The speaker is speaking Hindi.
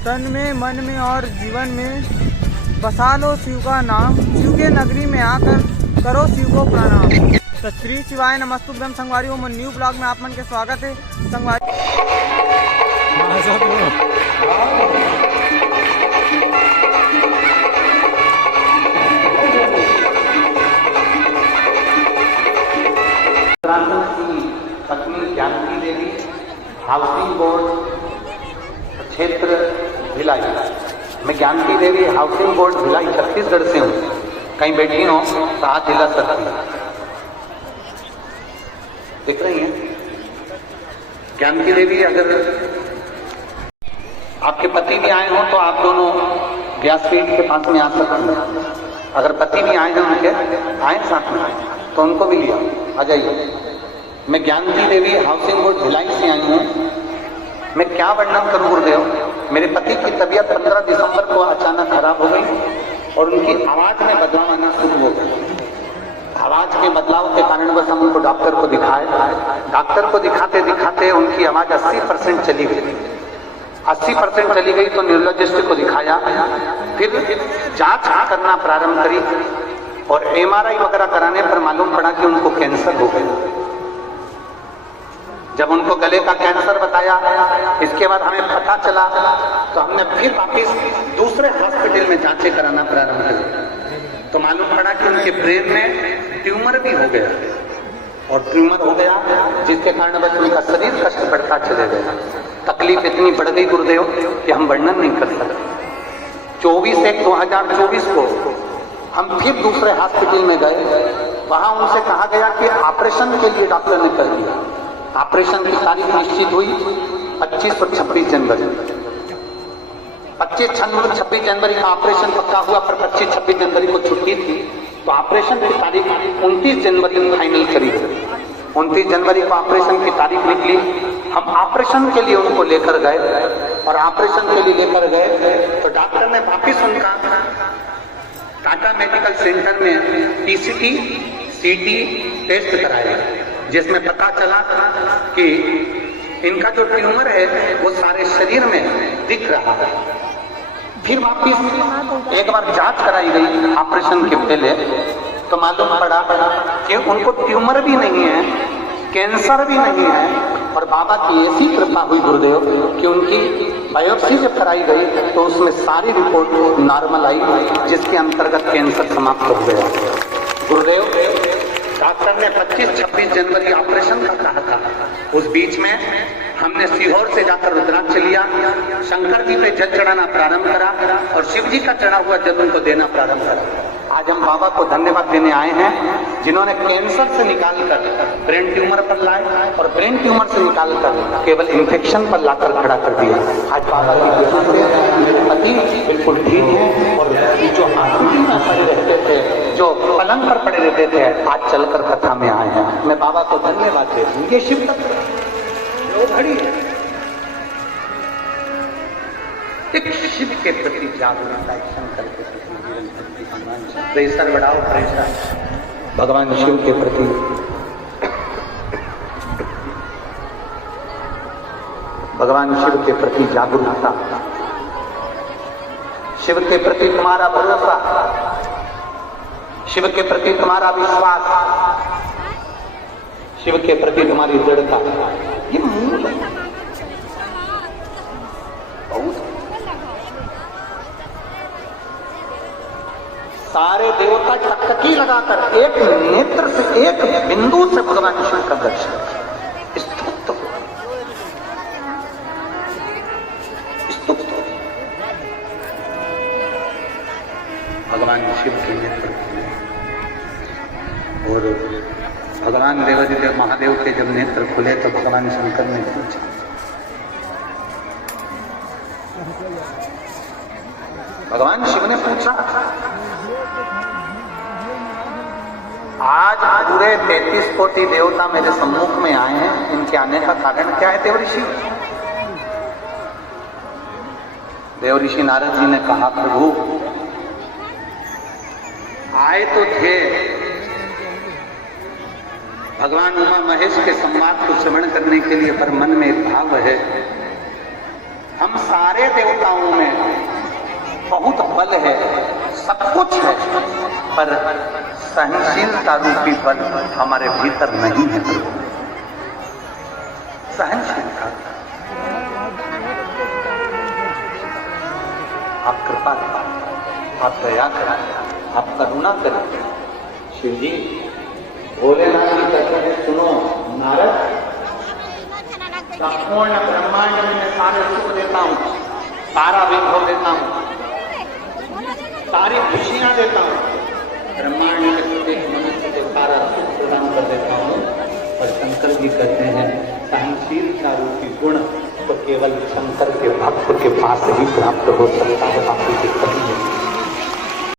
तन में, मन में और जीवन में बसा लो शिव का नाम। शिव के नगरी में आकर करो शिव को प्रणाम। तो श्री शिवाय नमस्तुभ्यम संगवारी ओम न्यू ब्लॉग में आप मन के स्वागत है संगवारी। की पत्नी जानकी देवी हाउसिंग बोर्ड क्षेत्र भिलाई। मैं जानकी देवी हाउसिंग बोर्ड भिलाई छत्तीसगढ़ से हूँ। कहीं बैठी हो तो हाथ हिला सकती है, दिख रही है जानकी देवी। अगर आपके पति भी आए हो तो आप दोनों व्यासपीठ के पास में आ सकते हैं। अगर पति भी आए हैं उनके, आए साथ में तो उनको भी लिया आ जाइए। मैं जानकी देवी हाउसिंग बोर्ड भिलाई से आई हूँ। मैं क्या वर्णन करूं गुरुदेव। मेरे पति की तबीयत 15 दिसंबर को अचानक खराब हो गई और उनकी आवाज में बदलाव आना शुरू हो गया। आवाज के बदलाव के कारण बस हम उनको डॉक्टर को दिखाए। डॉक्टर को दिखाते दिखाते उनकी आवाज 80% चली गई। 80% चली गई तो न्यूरोलॉजिस्ट को दिखाया, फिर जांच करना प्रारंभ करी और MRI वगैरह कराने पर मालूम पड़ा कि उनको कैंसर हो गया। जब उनको गले का कैंसर बताया, इसके बाद हमें पता चला तो हमने फिर वापिस दूसरे हॉस्पिटल में जांचें कराना प्रारंभ किया तो मालूम पड़ा कि उनके ब्रेन में ट्यूमर भी हो गया और ट्यूमर हो गया जिसके कारण बस उनका शरीर कष्ट बढ़ता चले गया। तकलीफ इतनी बढ़ गई गुरुदेव कि हम वर्णन नहीं कर सकते। 24/1/2024 को हम फिर दूसरे हॉस्पिटल में गए। वहां उनसे कहा गया कि ऑपरेशन के लिए डॉक्टर ने कर दिया। ऑपरेशन की तारीख निश्चित हुई 25 और 26 जनवरी। 25-26 जनवरी का ऑपरेशन पक्का हुआ, पर 25-26 जनवरी को छुट्टी थी तो ऑपरेशन की तारीख 29 जनवरी फाइनल करी। 29 जनवरी को ऑपरेशन की तारीख निकली। हम ऑपरेशन के लिए उनको लेकर गए और ऑपरेशन के लिए लेकर गए तो डॉक्टर ने वापिस उनका टाटा मेडिकल सेंटर में PCT CT टेस्ट कराया, जिसमें पता चला कि इनका जो ट्यूमर है वो सारे शरीर में दिख रहा है। फिर वापिस एक बार जांच कराई गई ऑपरेशन के पहले तो मालूम पड़ा कि उनको ट्यूमर भी नहीं है, कैंसर भी नहीं है। और बाबा की ऐसी कृपा हुई गुरुदेव कि उनकी बायोप्सी जब कराई गई तो उसमें सारी रिपोर्ट नॉर्मल आई, जिसके अंतर्गत कैंसर समाप्त हो गया। गुरुदेव डॉक्टर ने 25-26 जनवरी ऑपरेशन का कहा था। उस बीच में हमने सीहोर से जाकर रुद्राक्ष लिया, शंकर जी पे जल चढ़ाना प्रारंभ करा और शिव जी का चढ़ा हुआ जल उनको देना प्रारंभ करा। आज हम बाबा को धन्यवाद देने आए हैं जिन्होंने कैंसर से निकालकर ब्रेन ट्यूमर पर लाए और ब्रेन ट्यूमर से निकालकर केवल इन्फेक्शन पर लाकर खड़ा कर दिया। आज बाबा की कृपा से मेरे पति बिल्कुल ठीक है और जो हॉस्पिटल में पड़े रहते थे, जो पलंग पर पड़े रहते थे, आज चलकर कथा में आए हैं। मैं बाबा को धन्यवाद देती हूँ। ये शिव तत्व घड़ी है, एक शिव के प्रति जागरूकता, शंकर के प्रति प्रेशर बढ़ाओ, प्रेशर भगवान शिव के प्रति भगवान शिव के प्रति जागरूकता, शिव के प्रति तुम्हारा भरोसा, शिव के प्रति तुम्हारा विश्वास, शिव के प्रति तुम्हारी दृढ़ता, ये मूल है। बहुत सारे देवता टकटकी लगाकर एक नेत्र से, एक बिंदु से भगवान शिव का दर्शन स्तुत भगवान शिव के नेत्र और भगवान देवादिदेव महादेव के जब नेत्र खुले तो भगवान शंकर ने पूछा, भगवान शिव ने पूछा, आज पूरे 33 कोटि देवता मेरे सम्मुख में आए हैं, इनके आने का कारण क्या है देवऋषि? देवऋषि नारद जी ने कहा, प्रभु आए तो थे भगवान उमा महेश के संवाद को श्रवण करने के लिए, पर मन में भाव है हम सारे देवताओं में बहुत बल है, सब कुछ है, पर सहनशीलता रूपी बल हमारे भीतर नहीं है। सहनशीलता, आप कृपा करें, आप दया करें, आप करुणा करें। शिव जी भोलेनाथ जी कहते हैं, सुनो नारद, संपूर्ण ब्रह्मांड में मैं सारे सुख देता हूँ, सारा वैभव देता हूँ, सारी खुशियां देता हूँ, ब्रह्मांड में प्रत्येक मनुष्य को सारा सुख प्रदान कर देता हूँ। और शंकर जी कहते हैं सहनशीलता रूपी गुण तो केवल शंकर के भक्त के पास ही प्राप्त हो सकता है, बाकी की कभी नहीं।